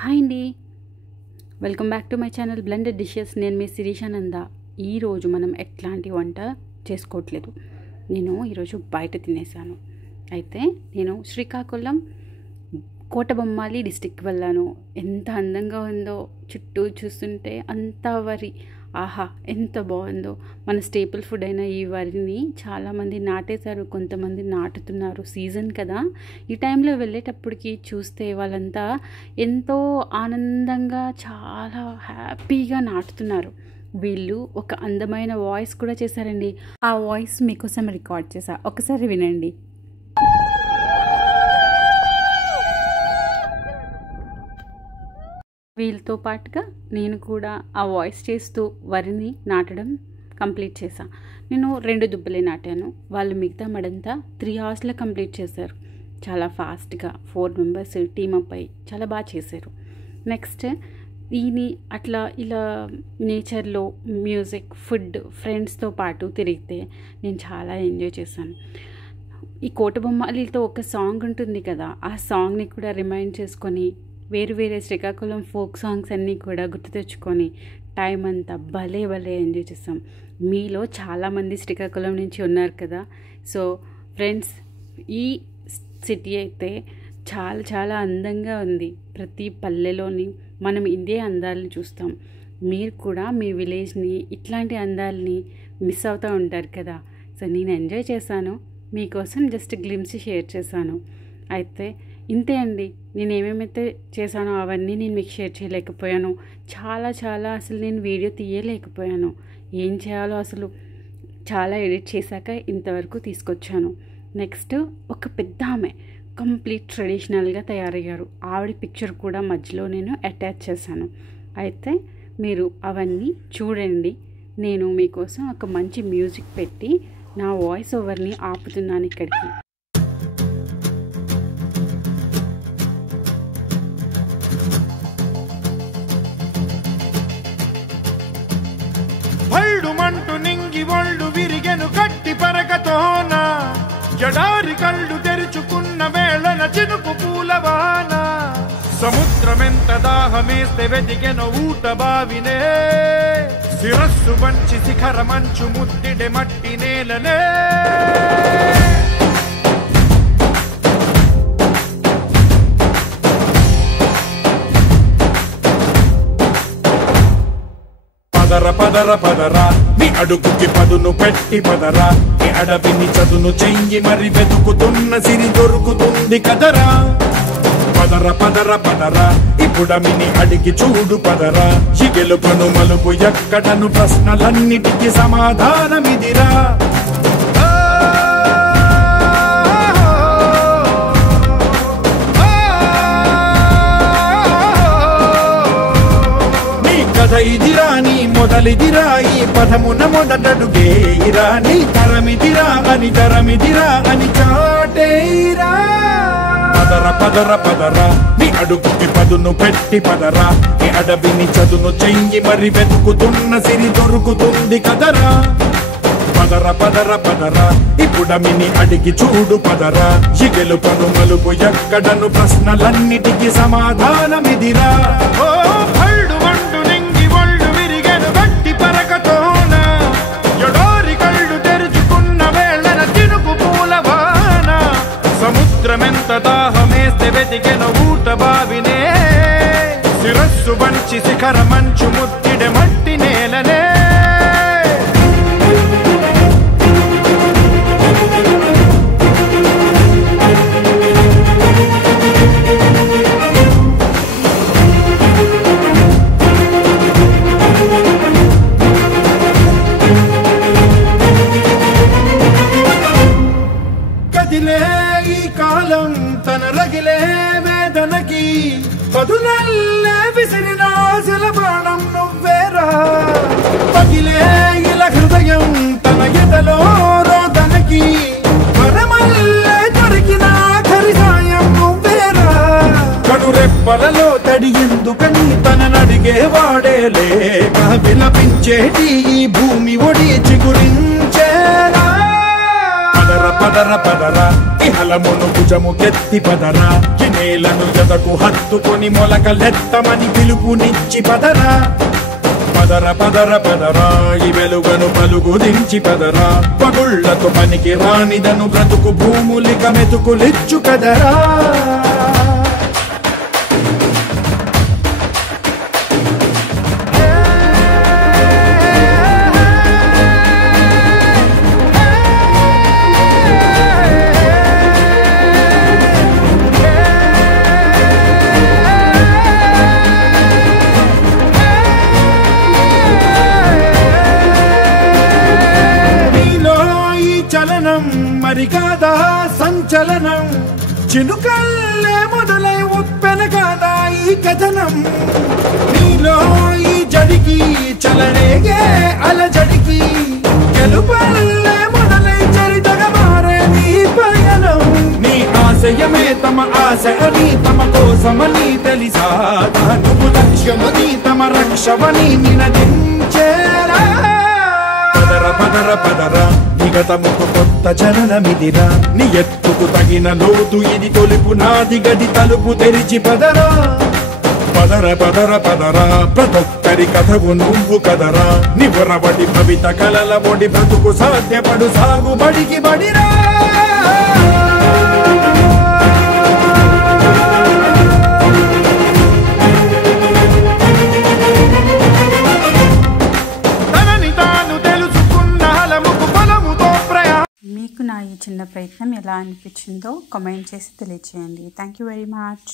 Hi అండి, welcome back to my channel blended dishes. నేను మీ శిరీషానంద. ఈరోజు మనం ఎట్లాంటి వంట చేసుకోవట్లేదు. నేను ఈరోజు బయట తినేసాను. అయితే నేను శ్రీకాకుళం కోటబొమ్మాలి డిస్టిక్ వెళ్ళాను. ఎంత అందంగా ఉందో, చుట్టూ చూస్తుంటే అంతా వరి. ఆహా, ఎంత బాగుందో. మన స్టేపుల్ ఫుడ్ అయిన ఈ వరిని చాలామంది నాటేశారు, కొంతమంది నాటుతున్నారు. సీజన్ కదా, ఈ టైంలో వెళ్ళేటప్పటికి చూస్తే వాళ్ళంతా ఎంతో ఆనందంగా చాలా హ్యాపీగా నాటుతున్నారు. వీళ్ళు ఒక అందమైన వాయిస్ కూడా చేశారండి. ఆ వాయిస్ మీకోసం రికార్డ్ చేశా, ఒకసారి వినండి. వీళ్ళతో పాటుగా నేను కూడా ఆ వాయిస్ చేస్తూ వరిని నాటడం కంప్లీట్ చేశాను. నేను 2 దుబ్బలే నాటాను. వాళ్ళు మిగతా మడంతా 3 అవర్స్లో కంప్లీట్ చేశారు. చాలా ఫాస్ట్గా 4 మెంబర్స్ టీమ్ అప్ అయ్యి చాలా బాగా చేశారు. నెక్స్ట్ దీని అట్లా ఇలా నేచర్లో మ్యూజిక్, ఫుడ్, ఫ్రెండ్స్తో పాటు తిరిగితే నేను చాలా ఎంజాయ్ చేశాను. ఈ కోటబొమ్మాలితో ఒక సాంగ్ ఉంటుంది కదా, ఆ సాంగ్ని కూడా రిమైండ్ చేసుకొని వేరే శ్రీకాకుళం ఫోక్ సాంగ్స్ అన్నీ కూడా గుర్తు తెచ్చుకొని టైం అంతా భలే ఎంజాయ్ చేస్తాం. మీలో చాలామంది శ్రీకాకుళం నుంచి ఉన్నారు కదా. సో ఫ్రెండ్స్, ఈ సిటీ అయితే చాలా అందంగా ఉంది. ప్రతి పల్లెలోని మనం ఇదే అందాలను చూస్తాం. మీరు కూడా మీ విలేజ్ని ఇట్లాంటి అందాలని మిస్ అవుతూ ఉంటారు కదా. సో నేను ఎంజాయ్ చేశాను, మీకోసం జస్ట్ గ్లిమ్స్ షేర్ చేశాను. అయితే ఇంతే అండి. నేను ఏమేమైతే చేశానో అవన్నీ నేను మీకు షేర్ చేయలేకపోయాను. చాలా అసలు నేను వీడియో తీయలేకపోయాను. ఏం చేయాలో అసలు చాలా ఎడిట్ చేశాక ఇంతవరకు తీసుకొచ్చాను. నెక్స్ట్ ఒక పెద్ద ఆమె కంప్లీట్ ట్రెడిషనల్గా తయారయ్యారు. ఆవిడ పిక్చర్ కూడా మధ్యలో నేను అటాచ్ చేశాను. అయితే మీరు అవన్నీ చూడండి. నేను మీకోసం ఒక మంచి మ్యూజిక్ పెట్టి నా వాయిస్ ఓవర్ని ఆపుతున్నాను ఇక్కడికి. మంటు నింగి ఒళ్ళు విరిగెను గట్టి పరకతోన, జడారి కళ్ళు తెరుచుకున్న వేళన చినుకు పూలవాన, సముద్రమెంత దాహమేస్తే వెతికెను ఊట బావినే, శిరస్సు వంచి శిఖర మంచు ముద్దిడె మట్టి నేలనే. పదరా నీ అడుగుకి పదును పెట్టి పదరా, నీ అడవిని చదును చెయ్యి మరి వెతుకుతున్న సిరి దొరుకుతుంది కదరా. పదరా ఇప్పుడమిని అడిగి చూడు పదరా, ఈ గెలుపను మలుపు ఎక్కడను ప్రశ్నలన్నిటికీ సమాధానమిదిరా. ఇదిరా నీ మొదలిదిరా, ఈ పదమున మొదటడుగేయిరా, నీ తరమిదిరా అని చాటేయిరా. పదరా నీ అడుగుకి పదును పెట్టి పదరా, నీ అడవిని చదును చెయ్యి మరి వెతుకుతున్న సిరి దొరుకుతుంది కదరా. పదరా ఇప్పుడమిని అడిగి చూడు పదరా, ఈ గెలుపను మలుపు ఎక్కడను ప్రశ్నలన్నిటికీ సమాధానమిదిరా. సముద్రమెంత దాహమేస్తే వెతికెను ఊట బావినే, శిరస్సు వంచి శిఖర మంచు ముద్దిడె మట్టి నేలనే. కదిలే ఈ కాలం తన రగిలే వేదనకి, పదునల్లే విసిరిన ఆశల బాణం నువ్వేరా. పగిలే ఇలా హృదయం తన ఎదలో రోదనకి, పరమల్లే దొరికిన ఆఖరి సాయం నువ్వేరా. కనురెప్పలలో తడి ఎందుకని తననడిగేవాడే లేక, విలపించేటి ఈ భూమి ఒడి చిగురించేరా. పదర పదర పదర ఇహలమును భుజము కెత్తి పదరా ఈ నేలను ఎదకు హత్తుకొని మొలకలెత్తమని పిలుపునిచ్చి పదరా పదర పదర పదరా ఈ వెలుగను పలుగు దించి పదరా పగుళ్లతో పనికి రానిదను బ్రతుకు భూములిక మెతుకులిచ్చు కదరా మరి కాదా సంచలనం చినుకల్లే మొదలై ఉప్పెన కాదా ఈ కథనం నీలో ఈ జడికి చలరేగే అలజడికి గెలుపల్లే మొదలై చరితగా మారే నీ పయనం నీ ఆశయమే తమ ఆశ అని తమ కోసమని తెలిసా నువ్వు లక్ష్యమని తమ రక్షవని నినదించేరా పదర పదర పదర నిగతముకు కొత్త జననమిదిరా నీ ఎత్తుకు తగిన లోతు ఇది తొలుపు నాది గది తలుపు తెరిచి పదరా పదర పదర పదరా ప్రతొక్కరి కథవు నువ్వు కదరా నివరబడి భవిత కలల బొడి బ్రతుకు సాధ్యపడు సాగుబడికి బడిరా మీకు నా ఈ చిన్న ప్రయత్నం ఎలా అనిపించిందో కామెంట్ చేసి తెలియచేయండి. Thank you very much.